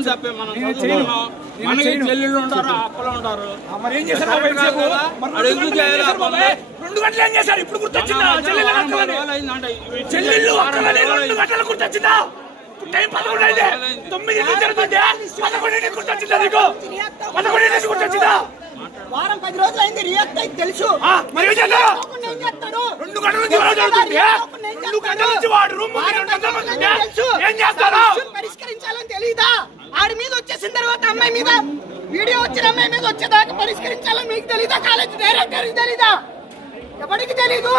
చేయడం తప్పే. మనం మనకి చెల్లెళ్ళు ఉంటారు, అప్పలు ఉంటారు. మరి ఏం చేశారు? 2 గంటలు ఏం చేశారు? ఇప్పుడు గుర్తొచ్చిందా? చెల్లెళ్ళు అక్కలని 2 గంటలు గుర్తొచ్చిందా? టైం 11 అయితే 9 జరుగుతుంటే 11 గుర్తొచ్చిందా నీకు? 11 గుర్తొచ్చిందా? వారం 10 రోజులు అయింది. రియాక్ట్ అయితే తెలుసు. మరి ఏం చేస్తారు? 2 గంటల నుంచి జరుగుతుంటే 2 గంటల నుంచి వాడు రూమ్ ఏం చేస్తారు? పరిష్కరించాలని తెలీదా? ఆడి మీద వచ్చేసిన తర్వాత అమ్మాయి మీద వీడియో వచ్చిన అమ్మాయి మీద వచ్చేదాకా పరిష్కరించాలని మీకు తెలీదా? కాలేజ్ డైరెక్టర్కి తెలీదా? ఎవరికి తెలీదు?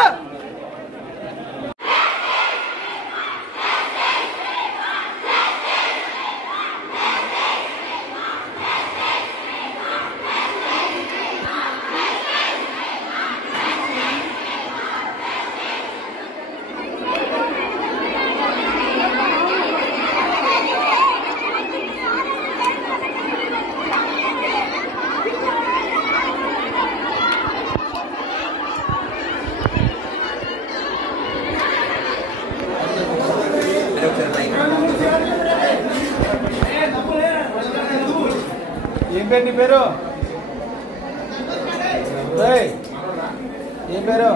ఏం పేరు నీ పేరు? ఏం పేరు?